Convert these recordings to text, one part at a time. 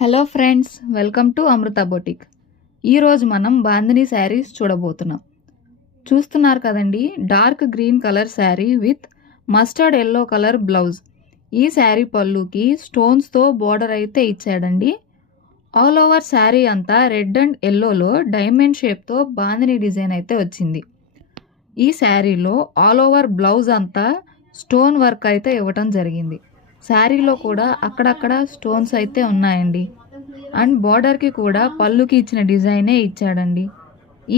Hello friends, welcome to Amrutha boutique. ఈరోజు మనం బాందిని శారీస్ చూడబోతున్నాం. చూస్తున్నారు కదండి, dark green colour sari with mustard yellow colour blouse. ఈ శారీ పళ్ళుకి స్టోన్స్తో బోర్డర్ అయితే ఇచ్చాడండి. ఆల్ ఓవర్ శారీ అంతా రెడ్ అండ్ ఎల్లోలో డైమండ్ షేప్తో బాందిని డిజైన్ అయితే వచ్చింది. ఈ శారీలో ఆల్ ఓవర్ బ్లౌజ్ అంతా స్టోన్ వర్క్ అయితే ఇవ్వటం జరిగింది. శారీలో కూడా అక్కడక్కడ స్టోన్స్ అయితే ఉన్నాయండి. అండ్ బార్డర్కి కూడా పళ్ళుకి ఇచ్చిన డిజైనే ఇచ్చాడండి.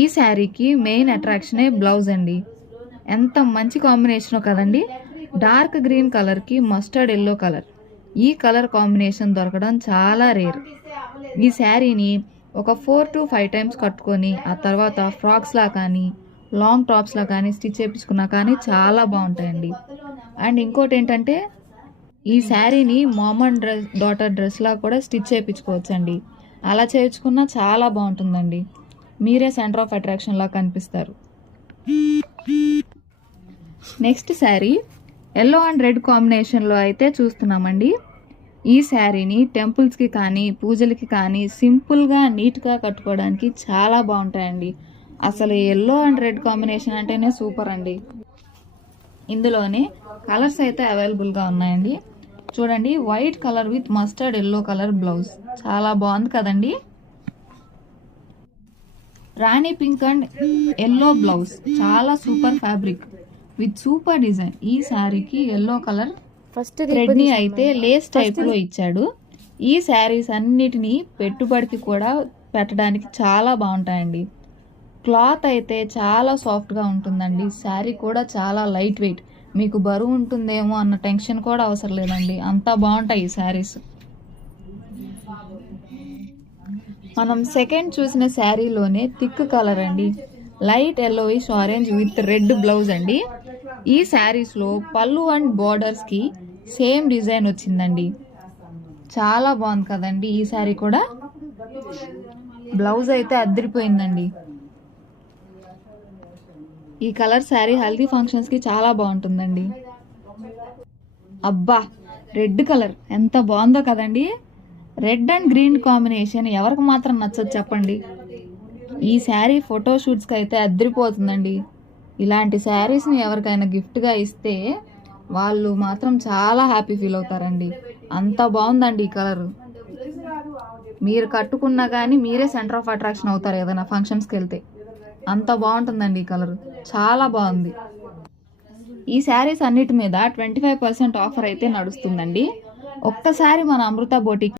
ఈ శారీకి మెయిన్ అట్రాక్షనే బ్లౌజ్ అండి. ఎంత మంచి కాంబినేషనో కదండి. డార్క్ గ్రీన్ కలర్కి మస్టర్డ్ ఎల్లో కలర్. ఈ కలర్ కాంబినేషన్ దొరకడం చాలా రేర్. ఈ శారీని ఒక 4 to 5 టైమ్స్ కట్టుకొని ఆ తర్వాత ఫ్రాక్స్లా కానీ లాంగ్ టాప్స్లా కానీ స్టిచ్ చేయించుకున్నా కానీ చాలా బాగుంటాయండి. అండ్ ఇంకోటి ఏంటంటే, ఈ శారీని మామ్ అండ్ డాటర్ డ్రెస్లా కూడా స్టిచ్ చేయించుకోవచ్చండి. అలా చేయించుకున్నా చాలా బాగుంటుందండి. మీరే సెంటర్ ఆఫ్ అట్రాక్షన్లా కనిపిస్తారు. Next sari yellow and red కాంబినేషన్లో అయితే చూస్తున్నామండి. ఈ శారీని టెంపుల్స్కి కానీ పూజలకి కానీ సింపుల్గా నీట్గా కట్టుకోవడానికి చాలా బాగుంటాయండి. అసలు ఎల్లో అండ్ రెడ్ కాంబినేషన్ అంటేనే సూపర్ అండి. ఇందులోనే కలర్స్ అయితే అవైలబుల్గా ఉన్నాయండి. చూడండి, white colour with mustard yellow colour blouse చాలా బాగుంది కదండి. రాణి పింక్ అండ్ ఎల్లో బ్లౌజ్, చాలా super fabric with super design. ఈ శారీకి ఎల్లో కలర్ థ్రెడ్ ని అయితే లేస్ టైప్ లో ఇచ్చాడు. ఈ శారీస్ అన్నిటినీ పెట్టుబడికి కూడా పెట్టడానికి చాలా బాగుంటాయండి. క్లాత్ అయితే చాలా సాఫ్ట్గా ఉంటుందండి. శారీ కూడా చాలా లైట్ వెయిట్. మీకు బరువు ఉంటుందేమో అన్న టెన్షన్ కూడా అవసరం లేదండి, అంతా బాగుంటాయి ఈ శారీస్. మనం సెకండ్ చూసిన శారీలోనే థిక్ కలర్ అండి, light yellowish orange with red blouse అండి. ఈ శారీస్లో పళ్ళు అండ్ బార్డర్స్కి సేమ్ డిజైన్ వచ్చిందండి. చాలా బాగుంది కదండి. ఈ శారీ కూడా బ్లౌజ్ అయితే అదిరిపోయిందండి. ఈ కలర్ శారీ హల్దీ ఫంక్షన్స్కి చాలా బాగుంటుందండి. అబ్బా, రెడ్ కలర్ ఎంత బాగుందో కదండి. రెడ్ అండ్ గ్రీన్ కాంబినేషన్ ఎవరికి మాత్రం నచ్చదు చెప్పండి. ఈ శారీ ఫోటోషూట్స్కి అయితే అదిరిపోతుందండి. ఇలాంటి శారీస్ని ఎవరికైనా గిఫ్ట్గా ఇస్తే వాళ్ళు మాత్రం చాలా హ్యాపీ ఫీల్ అవుతారండి. అంత బాగుందండి ఈ కలర్. మీరు కట్టుకున్నా కానీ మీరే సెంటర్ ఆఫ్ అట్రాక్షన్ అవుతారు ఏదైనా ఫంక్షన్స్కి వెళ్తే. అంత బాగుంటుందండి ఈ కలర్, చాలా బాగుంది. ఈ శారీస్ అన్నిటి మీద 25% ఆఫర్ అయితే నడుస్తుందండి. ఒక్కసారి మన అమృత బొటిక్